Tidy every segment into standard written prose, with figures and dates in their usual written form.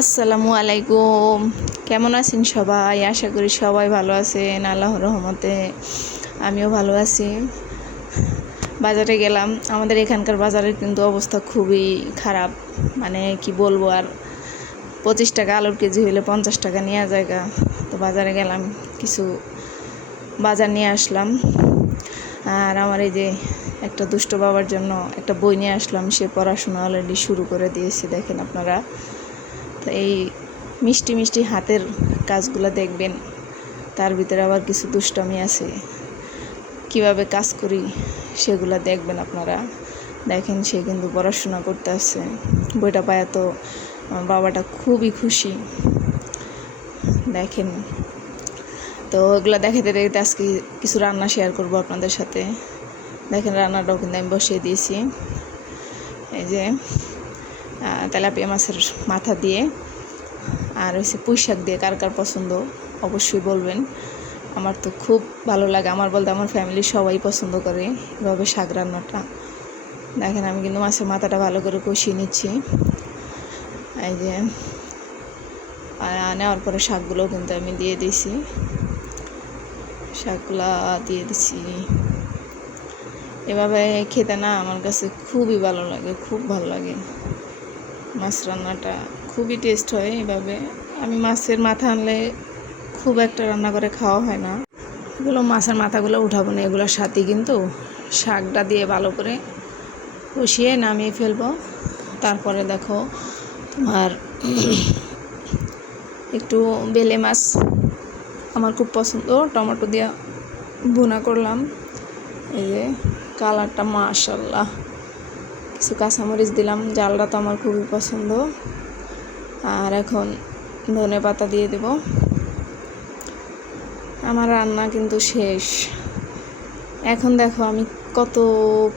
আসসালামু আলাইকুম। কেমন আছেন সবাই? আশা করি সবাই ভালো আছেন, আল্লাহর রহমতে। আমিও ভালো আছি। বাজারে গেলাম। আমাদের এখানকার বাজারের কিন্তু অবস্থা খুবই খারাপ, মানে কি বলবো আর। 25 টাকা আলুর কেজি হইলে 50 টাকা নেওয়া জায়গা। তো বাজারে গেলাম, কিছু বাজার নিয়ে আসলাম। আর আমার এই যে একটা দুষ্ট বাবার জন্য একটা বই নিয়ে আসলাম। সে পড়াশোনা অলরেডি শুরু করে দিয়েছে, দেখেন আপনারা। তো এই মিষ্টি মিষ্টি হাতের কাজগুলো দেখবেন, তার ভিতরে আবার কিছু দুষ্টামি আছে। কিভাবে কাজ করি সেগুলো দেখবেন আপনারা। দেখেন, সে কিন্তু পড়াশোনা করতে আসছে। বইটা পায় তো বাবাটা খুবই খুশি। দেখেন, তো এগুলো দেখাতে দেখতে আজকে কিছু রান্না শেয়ার করব আপনাদের সাথে। দেখেন, রান্নাটাও কিন্তু আমি বসিয়ে দিয়েছি। এই যে তেলাপিয়া মাছের মাথা দিয়ে আর হচ্ছে পুঁই শাক দিয়ে কার কার পছন্দ অবশ্যই বলবেন। আমার তো খুব ভালো লাগে, আমার বলতে আমার ফ্যামিলির সবাই পছন্দ করে এভাবে শাক রান্নাটা। দেখেন, আমি কিন্তু মাছের মাথাটা ভালো করে কষিয়ে নিচ্ছি। এই যে নেওয়ার পরে শাকগুলোও কিন্তু আমি দিয়ে দিয়েছি, শাকগুলা দিয়ে দিছি। এভাবে খেতে না আমার কাছে খুবই ভালো লাগে, খুব ভালো লাগে। মাছ রান্নাটা খুবই টেস্ট হয় এভাবে। আমি মাছের মাথা আনলে খুব একটা রান্না করে খাওয়া হয় না। এগুলো মাছের মাথাগুলো উঠাবো না, এগুলোর সাথে কিন্তু শাকটা দিয়ে ভালো করে কষিয়ে নামিয়ে ফেলবো। তারপরে দেখো তোমার একটু বেলে মাছ আমার খুব পছন্দ, টমেটো দিয়ে ভুনা করলাম। এই যে কালারটা মাশাআল্লাহ। কিছু কাঁচামরিচ দিলাম, জালটা তো আমার খুবই পছন্দ। আর এখন ধনে পাতা দিয়ে দেব। আমার রান্না কিন্তু শেষ। এখন দেখো আমি কত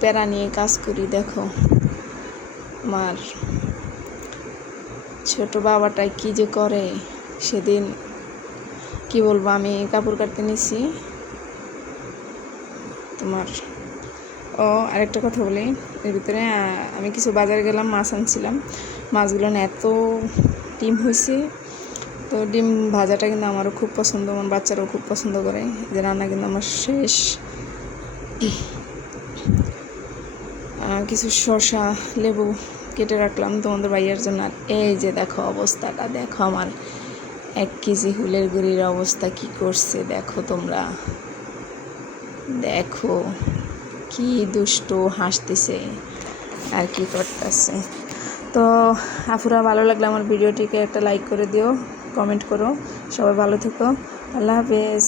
প্যারা নিয়ে কাজ করি। দেখো আমার ছোট বাবাটাই কি যে করে। সেদিন কি বলবো, আমি কাপড় কাটতে নিছি তোমার। আরেকটা কথা বলি এর ভিতরে, আমি কিছু বাজারে গেলাম, মাছ আনছিলাম। মাছগুলো না এত ডিম হয়েছে। তো ডিম ভাজাটা কিন্তু আমারও খুব পছন্দ, আমার বাচ্চারাও খুব পছন্দ করে। যে রান্না কিন্তু আমার শেষ। কিছু শসা লেবু কেটে রাখলাম তোমাদের ভাইয়ের জন্য। আর এই যে দেখো অবস্থাটা, দেখো আমার 1 কেজি হুলের গুড়ির অবস্থা কি করছে দেখো তোমরা। দেখো কি দুষ্ট হাসতেছে আর কি করতেছে। তো আপুরা, ভালো লাগলে আমার ভিডিওটিকে একটা লাইক করে দিও, কমেন্ট করো। সবাই ভালো থেকো, আল্লাহ হাফেজ।